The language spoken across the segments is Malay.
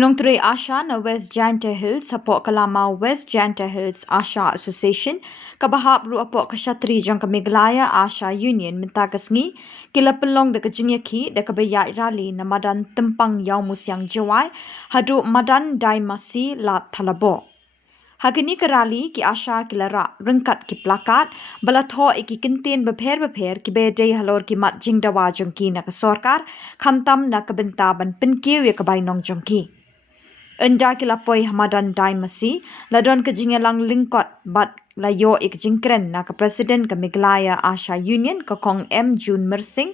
nongtrei ASHA na West Jaiñtia Hills hapoh lama West Jaiñtia Hills ASHA Association kabahap ru apoh shatri jong Meghalaya ASHA Union mynta sngi kila pynlong de Jingiakhih de iaid rally na madan Tympang Iawmusiang Jowai haduh madan Dai-Masi Ladthadlaboh. Hagini ke rally ki ASHA kila ryngkat ki Placard bala thoh iki kyntien beper ki bedai halor ki mat jingdawa jongki na ke sorkar khantam na kebentaban penkiu ya kebainong jongki. Enda kilapoi hamadan Dai-Masi ladon ke jingelang lingkot bat layo ik jingkren na ke presiden ke Meghalaya ASHA Union ke kong Jun Mersing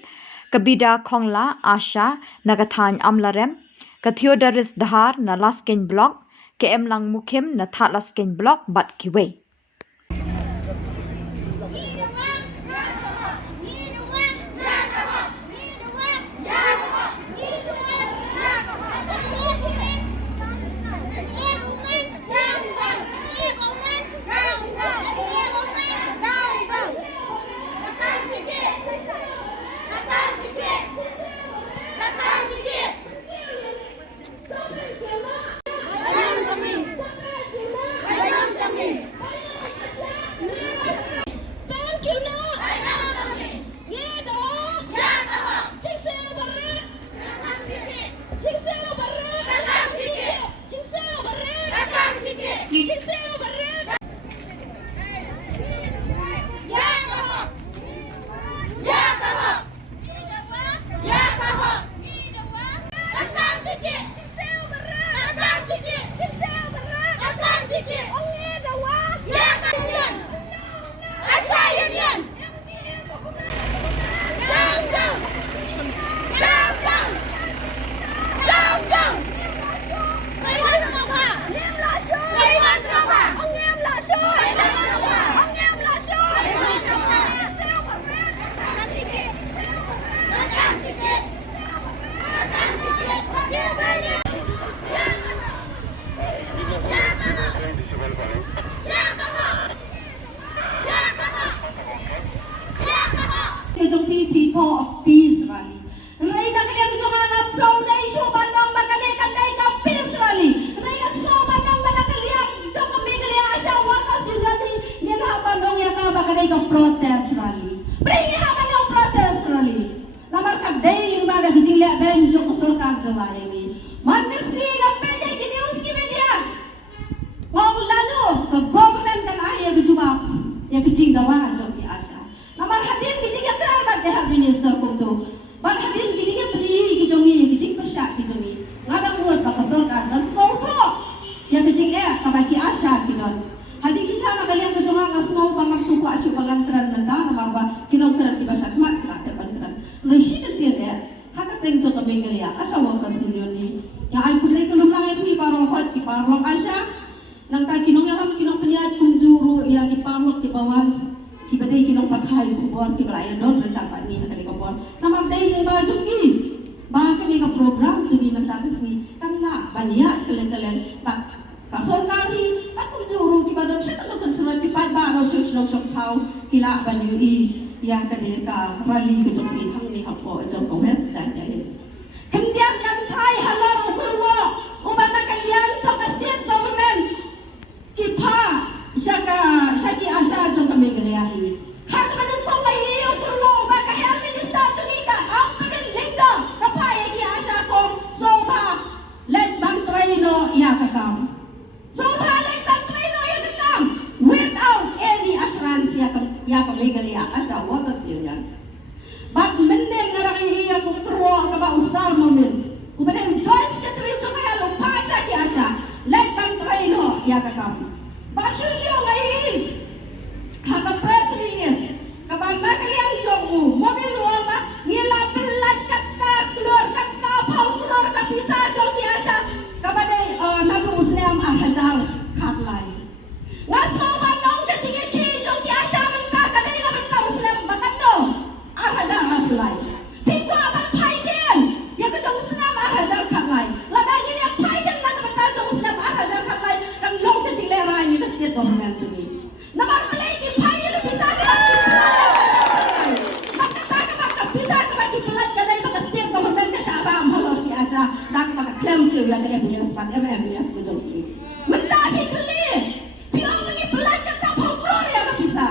ke Bida Khonglah ASHA na ke Thany amlarem ke Theodaris Dhar na Laskeiñ Block ke Emlang Mukhim na Thadlaskeiñ Block bat kiwe. Of peace rally. Raya kalian jangan saudai show bandang bakale kandai ka peace rally. Raya show bandang bana kalian jong Meghalaya ASHA Workers Union yan ha bandang ya ka bakale ka protest rally. Bring ha bandang protest rally. Lamar ka day yung baga gijingla ben jong sarkar jalai ni. Man kisni ka pede ki news ki media. Wang lalu ka government kan ay gijuma ya gijing dawa jong ki ASHA. Lamar hadir Jingiakhih bat deh minister kuntu. Bat hadir Jingiakhih ki jongi ki persyak ki jongi. Ngadang buat baka sorkar dan small thoh. Yang ka bagi ASHA ki don. Haji kisah na kalian ke jonga ka small pamang supa asyu pangantran nanda na ba kinongkran ki basat mat ka te pangantran. Leshi dir hakat teng to ka Meghalaya ASHA Workers Union ni. Ya ai kulai kulum lang ai parong hot ki parong ASHA. Nang ta kinong yaram kinong peniat kunjuru yang ki parong ki bawan kibadai kinong pathay kubon kibalaya don rentak pani na kali kubon namam day ng ba jungi ba kami ka program jungi ng tatas ni kanla banya kalen tak kasonari takong juro kibadon siya talong surat tipad ba no shok tau kila banyu yang kadir ka rally ka jungi hang ni hapoh jong West Jaiñtia Hills kendian yang thai halaro kurwo umana kalian jong state government kipa Syaki ASHA jong Meghalaya ini. Hak manung kong mahiyo kurlo baka health minister junika ang panlingdo kapaya ki ASHA kong soba let bang traino iakakam. Soba let bang traino iakakam without any assurance ya Meghalaya ASHA Workers Union. Bak menden ngarang iya kong kurwo kaba usar momen. Kumanen joint secretary jong helo pasha ki ASHA let bang traino iakakam. Basusyo ngayon, haka press release, kabanda kalian jogu, mobil luama, nila pelat kata, keluar kata, pau keluar kata bisa jogi ASHA, kabanda nabi Muslim hajar katlai. Ngaso bandong ke Jingiakhih jogi ASHA mentah kadai na mentah Muslim bakat no, hajar katlai. Tiga abad pyntien, ya ke jong Muslim hajar katlai. Ladang ini pyntien na mentah jong Muslim hajar katlai, kan long ke Jingiakhih ni ke state government. nem se ya ke ya spat ya se jong ki menta bi kli piong ni pelat ka ta phokro ya ka bisa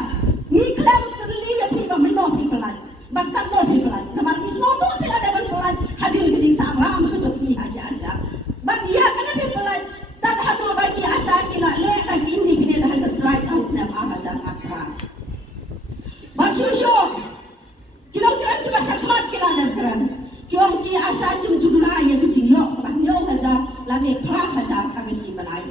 ni klam kli ya pi ba mai no pi pelat batak no pi pelat kamar ni so to pelat da pelat hadir ke sa ram ke jong ki aja but ya kana pi pelat tad haduh bagi asha kila le tak ini kini dah ke right house nem aja akra Basyusyo, kilang-kilang kita sakmat kila dan keren. Kiong ki asha jum jumlah yang kecil, banyak hajar, lagi perah hajar kami si balai.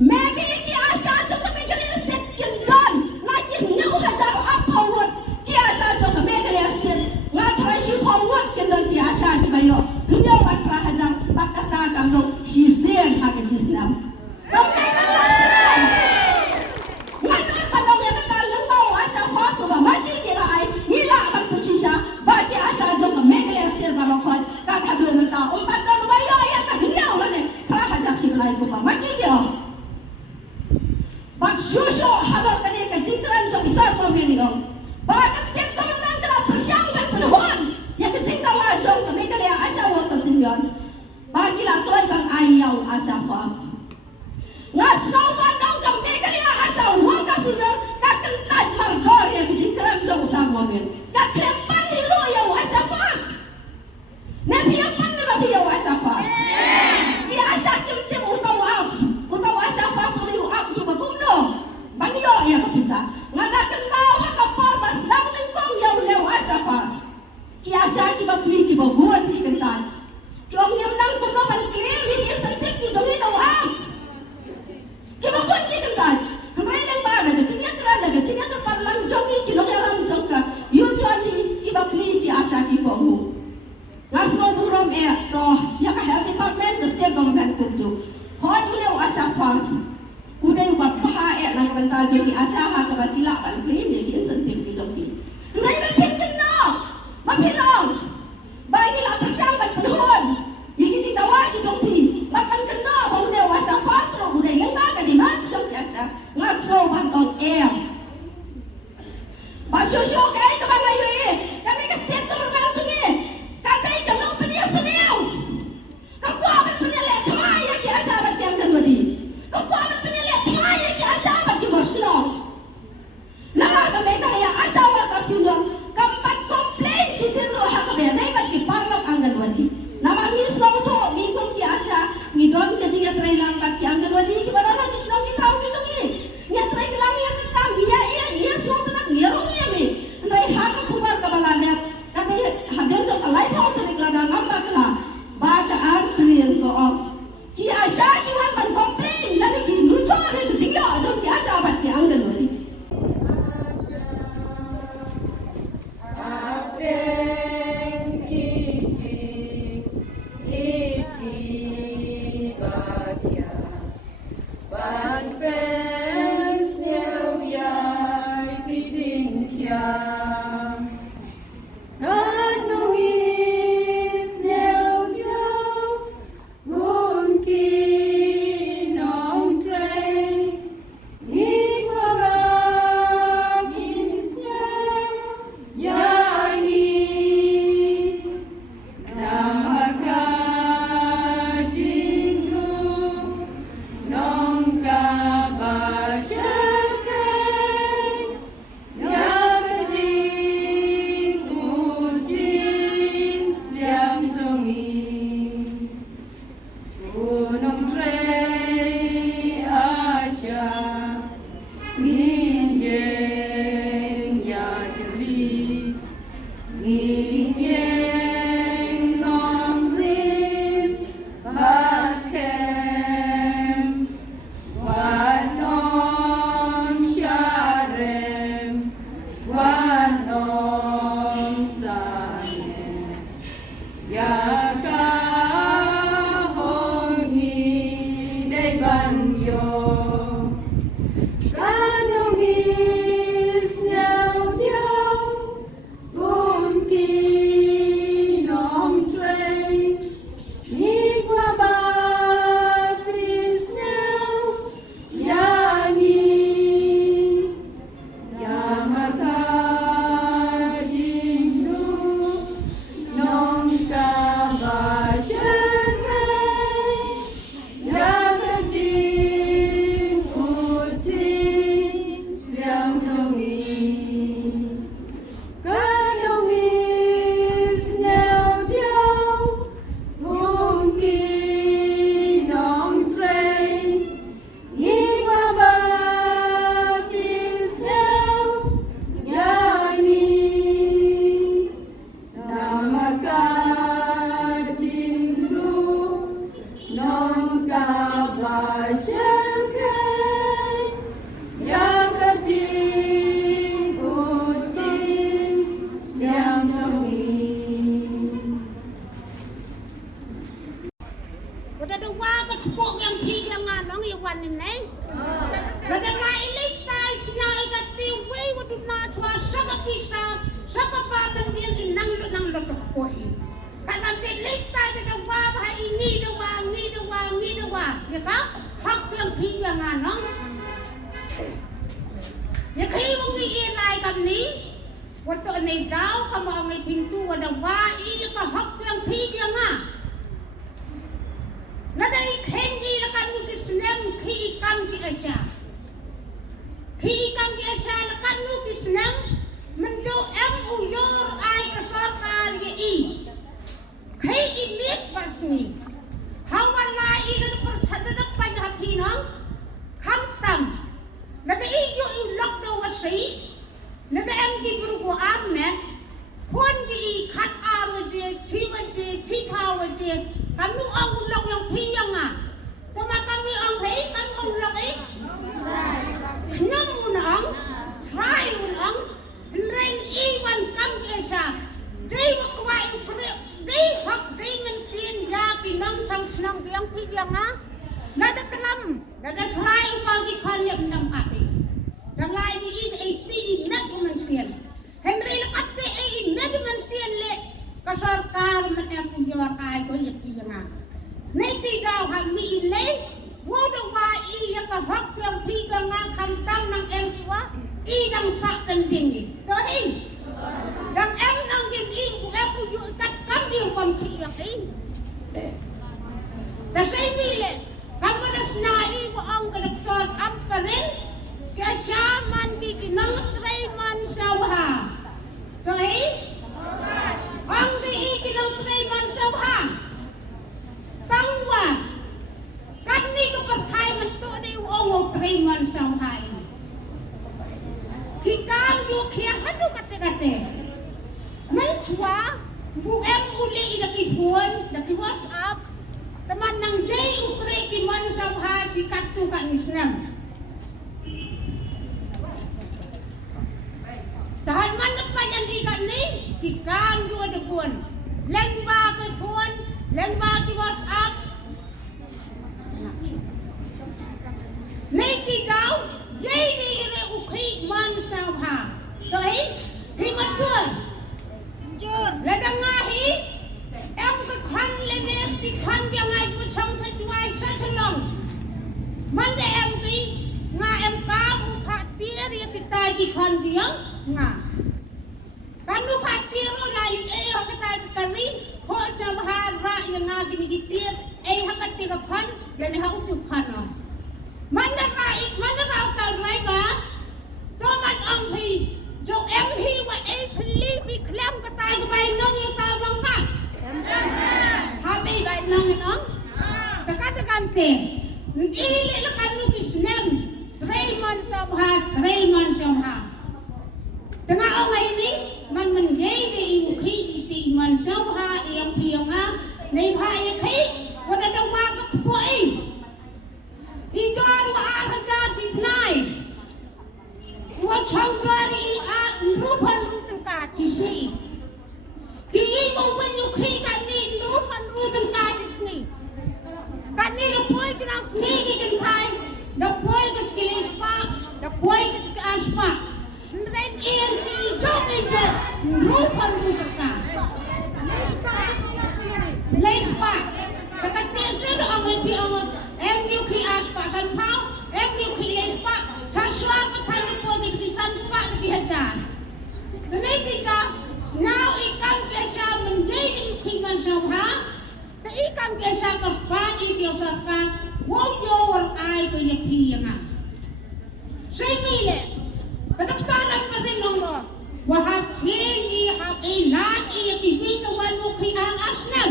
Maybe ki asha jum kami kali estet kindan, lagi nyaw hajar apa word. Ki asha jum kami kali estet, ngatrai si pawut kindan ki asha ki bayo. Nyaw wan perah hajar, bakata kamlo si zen hagi si Islam. Kau ni mana? Mana pandang yang kata lembau asha fasu mati kira ai nila ban pusisha bagi asha jong megale astir balokon ka thadu menta pandang bayo ya ka dunia wale pra haja siklai ko mati kira bak shusho halal kali ka jintran jong isa ko menino bak state government la persyang ban penuhon ya ka jinta wa jong megale asha wa ka sinyon bagi la toy ban ayau asha fas ngasau pandang ka megale asha wa ka sinyon kentat margor yang kejingkran jong sang mobil. Kak krempan hilo ya washa fas. Nabi apa nabi ya washa fas. Dia asha kim utau abs. Utau asha fas uli abs subakundo. Banyo ya kapisa. Ngadakan mau hakapar bas lang lingkong ya uli washa fas. Ki asha ki babli ki babuat ki kentat. Ki om yam nang kumno ban klim ni sentik ki jongi dau abs. Ki babun ki kentat. Hangrai nang pada kecilnya terpalang jongi kilong yang jongka yunyani kibabli ki asha ki kohu ngasno burom toh ya ka health department the state government kunju hon bule asha fans udai wa paha nang banta jongi asha ha ka batila ban claim ni incentive ki jongi ngai ba pinten no mapilong bagi la persyang ban penhon iki si tawa ki jongi batang kena bule asha fans ro udai yang ba ka di mat jongi asha ngasno ban on air Basyusyo kaya ka mga yun kami ka state government sungi kakay ka nung piniyasaniw kakwaman pinili tamaya ki asabat ki ang kanwadi kakwaman pinili tamaya ki asabat ki Bosco langar ka may kaya asawa ka sinyo kampat complain si sinro hakabe daibat ki parlok ang kanwadi namang nismo to ngikong ki asya ngidon ka jingiakhih lang bat ki ang kanwadi ki banana nisno ki tao ki tungi niatray ka lang ya kakam ada waga tepuk yang tiga ngalong yang wan ini. Ada lain litai senang igati wei wadu na tua saka pisau saka paman dia inang lo kepoi. Kalau litai ada waga ini doa, ya kan? Hak yang tiga ngalong. Ya khi wangi ilai kami, waktu ini tahu kamu angai pintu ada waga ya kan hak yang tiga ngal. Nadai kenji lakan nukis nem ki ikan ki asya. Ki ikan ki asya lakan nukis nem menjo uyor ai kesorkar ye i. Ki imit pasni. Hawala ila percada depan hapinong kamtam. Nadai iyo ulok do wasi. Nadai di berukuan men. Pun di kat arwaje, cipawaje. Kami ang ulok yang piyang nga. Tama kami ang hay, kami ang ulok eh. Nyam muna ang, try muna ang, nreng iwan kami esa. Day wakwa yung pre, day hak, day mensin ya pinang sang senang yang piyang nga. Nada kenam, nada try upagi kanyap ng api. Dalay ni id ay tiinat mensin. Henry lakate ay inat mensin le. Kasarkar menem uyor ai ko yaki yang. Niti daw hami ile, wodo wa iya ka hak yang tiga nga kamtam nang tua, idang sa kendingi. Dohin. Dang nang gin ku epu yu kat kami wam yaki. Dasay mile, kamu das nai ko ang kolektor amparin, kaya man di nongtrei man sawha. Dohin. Ang diiki ng Trayman Sabha Tangwa Kani ko patay man to na yung ongong Trayman Sabha ini Hikam yung kaya haduh kate-kate Menchwa Buem uli inakipuan Naki WhatsApp Teman nang day ukre kiman Sabha Jikatu ka Islam Tahan mana panjang ikan ni Kikam juga ada pun Lengba ke pun Lengba ke WhatsApp Niki kau Jadi ire ukhi man sabha Tohi Himat tuan Jur Ladang ngahi Em ke khan lenek Di khan yang ai ku chong sejuai seselong Manda em ki Nga em kamu pak tir Ya kita di khan dia Nga Kanu patiro lali hakata kami ho jabhara yang ngagi migitir hakati ka khan dan ha utu khana mana rau ta driver to man ang phi jo em hi wa thli bi khlam ka tai ka bai nong yu ta nong ta ha bai bai nong nong takan te ile la kanu kisnem Trayman Sabha Tengah orang ini man menjadi ukhi iti man sabha yang pianga nei bhai khi wada da wa ka khoi idar wa hajar sipnai wa changwari a rupan rutangka chisi ki mo wen ukhi kan ni rupan rutangka chisni kan ni da poi kana sni ki kan thai da poi ka kilis pa da poi ka aspa Nren ian jong ije rupan rutangka Lespa Kakastir sudah angin pi angin MUK aspa san pau MUK lespa Sasuar petani poni di sanspa di hajar Denai kita Now ikan kesa menjadi ukiman sabha Ta ikan kesa kepat ikiosaka Woyo war ai ko yaki yang Say mile Kedokteran perinong lo Wahab tingi hab ilan iaki wika wanuki ang asnam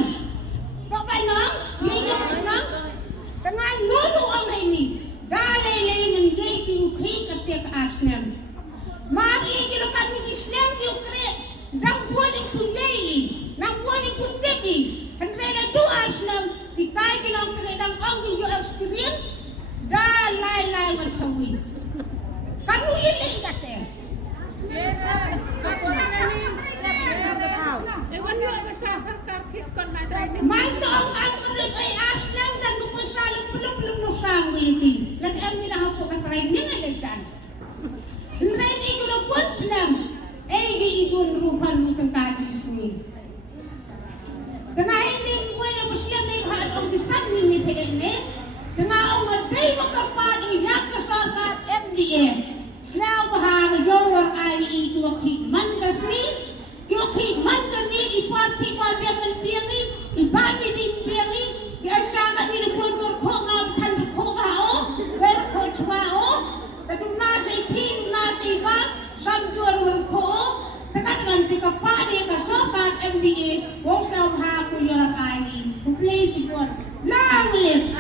Tok ba nong? Ngayon nong? Dengan nudu ang ini Dalay menjadi uki ketika asnam Mari kilokan Islam yukre Nang buwan yung punyayi Nang buwan yung puntipi Henrela du asnam Dikay kinong kredang ang yung experience Dalay mansawi Kamu yili ikate Mandong ang meron ay asnam dan Lagam nila hapoh ka training ay dyan. Ren ito na po silang ito rupan mo tangkadis ni. Kanahin din mo na po silang na ibahan ang bisan ni PNE. Kanaong maday magkapan iyak kasakat MDA. Sila bahang yawar ay ituakih man kasi. Iwakih man kami ipati pabiyakan piyangi. Ibagi din piyangi. Iasakat nilupuntor ko nga tan ko bao. Wer ko chwao. Tadung nasa itin nasa iba. Samjuar wer ko. Takan pikapani kasakat MDA. Wong sa hapoh yara kani. Uplay sipon. Lawlit.